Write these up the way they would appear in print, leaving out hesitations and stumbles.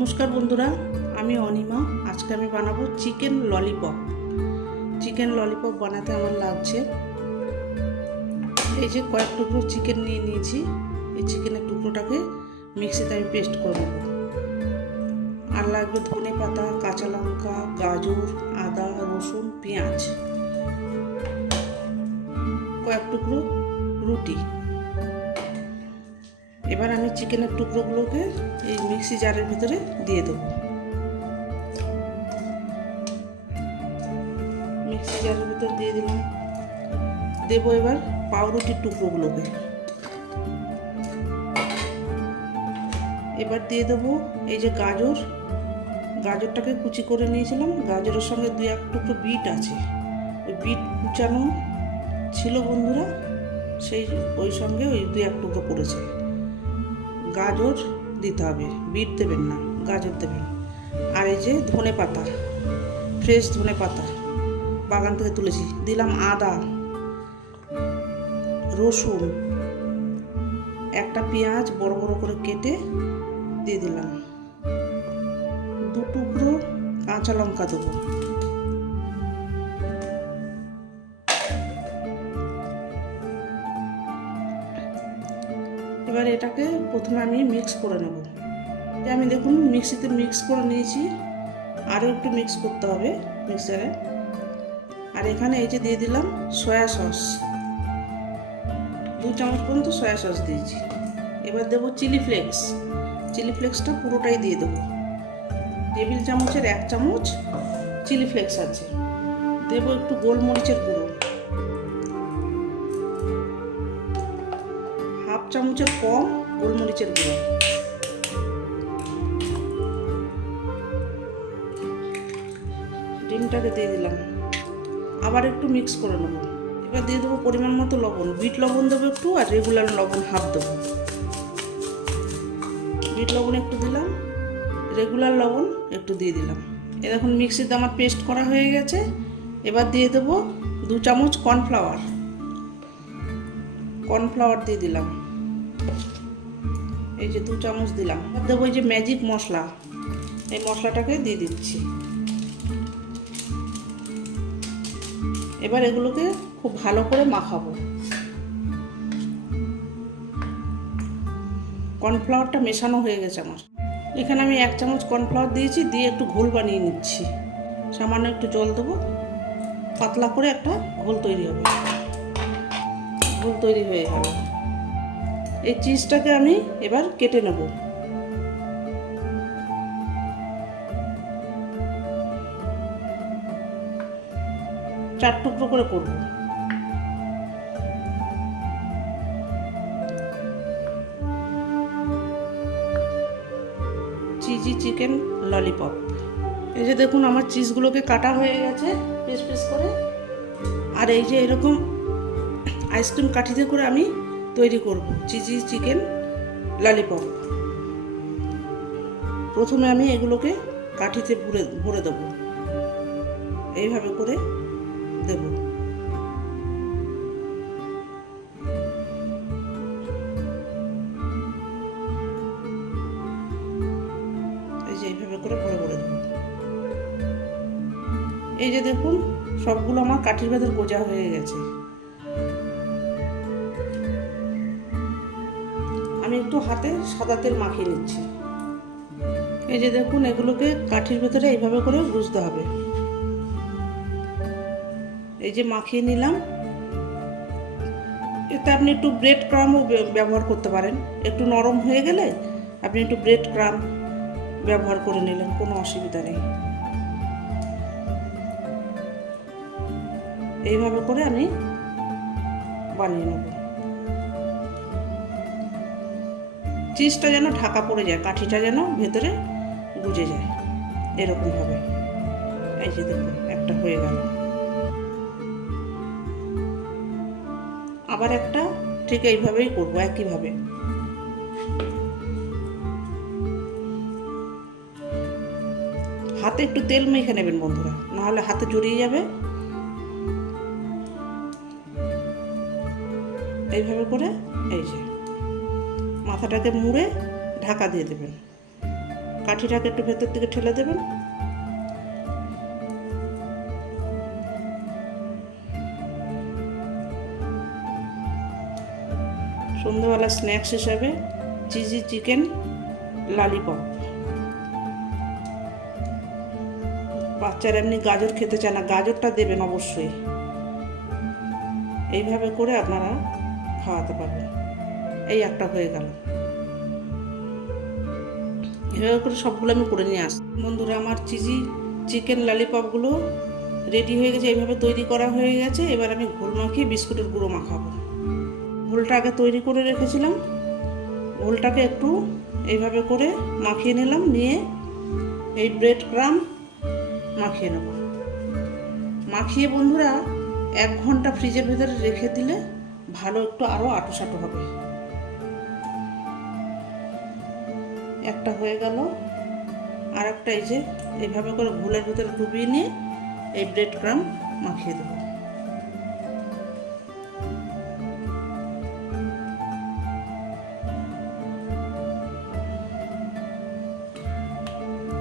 নমস্কার বন্ধুরা, আমি অনিমা। আজকে আমি বানাবো চিকেন ললিপপ। চিকেন ললিপপ বানাতে আমার লাগছে এই যে কয়েক টুকরো চিকেন নিয়ে নিয়েছি। এই চিকেনের টুকরোটাকে মিক্সিতে আমি পেস্ট করে নেব। আর লাগবে ধনে পাতা, কাঁচা লঙ্কা, গাজর, আদা, রসুন, পেঁয়াজ, কয়েক টুকরো রুটি। এবার আমি চিকেনের টুকরোগুলোকে এই মিক্সি জারের ভিতরে দিয়ে দেবো। মিক্সি জারের ভিতরে দিয়ে দিলাম। দেবো এবার পাউরুটির টুকরোগুলোকে। এবার দিয়ে দেবো এই যে গাজরটাকে কুচি করে নিয়েছিলাম। গাজরের সঙ্গে দুই এক টুকরো বিট আছে, ওই বিট কুচানো ছিল বন্ধুরা, ওই সঙ্গে ওই দুই এক টুকরো পড়েছে। গাজর দিতে হবে, বিট দেবেন না, গাজর দেবেন। আর এই যে ধনে পাতা, ফ্রেশ ধনে পাতা বাগান থেকে তুলেছি, দিলাম। আদা, রসুন, একটা পেঁয়াজ বড় বড় করে কেটে দিয়ে দিলাম। দু টুকরো কাঁচা লঙ্কা দেবো। এবার এটাকে প্রথমে আমি মিক্স করে নেব। আমি দেখুন মিক্সিতে মিক্স করে নিয়েছি, আরও একটু মিক্স করতে হবে মিক্সারে। আর এখানে এই যে দিয়ে দিলাম সয়া সস, 2 চামচ পর্যন্ত সয়া সস দিয়েছি। এবার দেবো চিলি ফ্লেক্সটা পুরোটাই দিয়ে দেবো। টেবিল চামচের 1 চামচ চিলি ফ্লেক্স আছে। দেবো একটু গোলমরিচের গুঁড়ো, 1/2 চামচের কম গোলমরিচের গুঁড়ো। ডিমটাকে দিয়ে দিলাম। আবার একটু মিক্স করে নেব। এবার দিয়ে দেবো পরিমাণ মতো লবণ। বিট লবণ দেবো একটু, আর রেগুলার লবণ 1/2 দেবো। বিট লবণ একটু দিলাম, রেগুলার লবণ একটু দিয়ে দিলাম। এখন মিক্সিতে আমার পেস্ট করা হয়ে গেছে। এবার দিয়ে দেবো 2 চামচ কর্নফ্লাওয়ার দিয়ে দিলাম। এই যে 2 চামচ দিলাম। এবার দেবো এই যে ম্যাজিক মশলা, এই মশলাটাকে দিয়ে দিচ্ছি। এবার এগুলোকে খুব ভালো করে মাখাবো। কর্নফ্লাওয়ারটা মেশানো হয়ে গেছে আমার। এখানে আমি 1 চামচ কর্নফ্লাওয়ার দিয়েছি, দিয়ে একটু ঘোল বানিয়ে নিচ্ছি। সামান্য একটু জল দেবো, পাতলা করে একটা ঘোল তৈরি হবে। ঘোল তৈরি হয়ে যাবে। এই চিজটাকে আমি এবার কেটে নেব। চার টুকরো করে করব। Cheesy chicken lollipop. এই যে দেখুন আমার চিজগুলোকে কাটা হয়ে গেছে পিস পিস করে। আর এই যে এরকম আইসক্রিম কাঠিতে করে আমি তৈরি করব চিজি চিকেন ললিপপ। প্রথমে আমি এগুলোকে কাঠিতে ভরে দেবো, এইভাবে করে দেব। এই যে এইভাবে করে ভরে দেব। এই যে দেখুন সবগুলো আমার কাঠির ভেতর গোজা হয়ে গেছে। আমি একটু হাতে সাদা তেল মাখিয়ে নিচ্ছি। এই যে দেখুন এগুলোকে কাঠির ভেতরে এইভাবে করে গুজতে হবে। এই যে মাখিয়ে নিলাম। এতে আপনি একটু ব্রেড ক্রাম্বও ব্যবহার করতে পারেন। একটু নরম হয়ে গেলে আপনি একটু ব্রেড ক্রাম্ব ব্যবহার করে নিলেন, কোনো অসুবিধা নেই। এইভাবে করে আমি বানিয়ে নেব। চিজটা যেন ঢাকা পড়ে যায়, কাঠিটা যেন ভেতরে গুজে যায়, এরকম হবে। এই যে দেখুন একটা হয়ে গেল। আবার একটা ঠিক এইভাবেই করবো, একইভাবে। হাতে একটু তেল মেখে নেবেন বন্ধুরা, নাহলে হাতে জড়িয়ে যাবে। এইভাবে করে এই যে মাথাটাকে মুড়ে ঢাকা দিয়ে দেবেন। কাঠিটাকে একটু ভেতর দিকে ঠেলে দেবেন। সন্ধ্যাবেলা স্ন্যাক্স হিসাবে চিজি চিকেন ললিপপ। বাচ্চারা এমনি গাজর খেতে চায় না, গাজরটা দেবেন অবশ্যই। এইভাবে করে আপনারা খাওয়াতে পারবেন। এই একটা হয়ে গেল। এভাবে করে সবগুলো আমি করে নিয়ে আসি। বন্ধুরা, আমার চিজি চিকেন ললিপপগুলো রেডি হয়ে গেছে, এইভাবে তৈরি করা হয়ে গেছে। এবার আমি ঘোল মাখিয়ে বিস্কুটের গুঁড়ো মাখাবো। ঘোলটা আগে তৈরি করে রেখেছিলাম, ঘোলটাকে একটু এইভাবে করে মাখিয়ে নিলাম, নিয়ে এই ব্রেড ক্রাম্ব মাখিয়ে নেব। মাখিয়ে বন্ধুরা 1 ঘন্টা ফ্রিজের ভেতরে রেখে দিলে ভালো একটু আরও আঁটোসাঁটো হবে। একটা হয়ে গেল, আর একটা এই যে এইভাবে করে ঘোলের ভেতরে ডুবিয়ে নিয়ে এই ব্রেড ক্রাম্ব মাখিয়ে দেবো।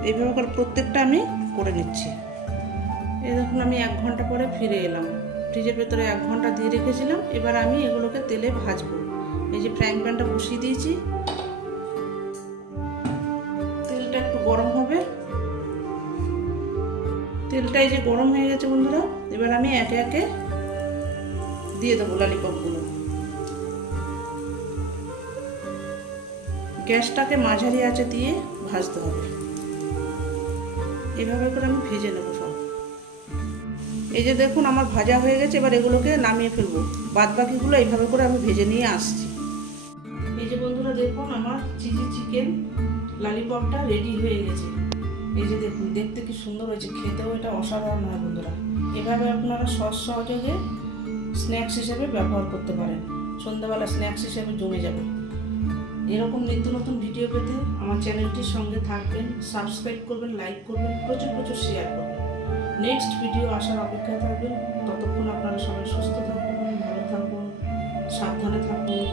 এইভাবে করে প্রত্যেকটা আমি করে নিচ্ছি। এই দেখুন, আমি 1 ঘন্টা পরে ফিরে এলাম। ফ্রিজের ভেতরে 1 ঘন্টা দিয়ে রেখেছিলাম। এবার আমি এগুলোকে তেলে ভাজবো। এই যে ফ্রাইং প্যানটা বসিয়ে দিয়েছি, তেলটা একটু গরম হবে। তেলটা এই যে গরম হয়ে গেছে বন্ধুরা। এবার আমি একে একে দিয়ে দেবো ললিপপগুলো। গ্যাসটাকে মাঝারি আঁচে দিয়ে ভাজতে হবে। এভাবে করে আমি ভেজে নেবো সব। এই যে দেখুন, আমার ভাজা হয়ে গেছে। এবার এগুলোকে নামিয়ে ফেলবো। বাদ বাকিগুলো এইভাবে করে আমি ভেজে নিয়ে আসছি। এই যে বন্ধুরা দেখুন, আমার চিজি চিকেন ললিপপটা রেডি হয়ে গেছে। এই যে দেখুন, দেখতে কি সুন্দর হয়েছে, খেতেও এটা অসাধারণ হয় বন্ধুরা। এভাবে আপনারা সহজে স্ন্যাক্স হিসেবে ব্যবহার করতে পারেন। সন্ধ্যাবেলা স্ন্যাক্স হিসেবে জমে যাবে। এরকম নিত্য নতুন ভিডিও পেতে আমার চ্যানেলটির সঙ্গে থাকবেন, সাবস্ক্রাইব করবেন, লাইক করবেন, প্রচুর শেয়ার করবেন। নেক্সট ভিডিও আসার অপেক্ষায় থাকবেন। ততক্ষণ আপনারা সবাই সুস্থ থাকুন, ভালো থাকুন, সাবধানে থাকুন।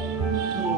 ধন্যবাদ।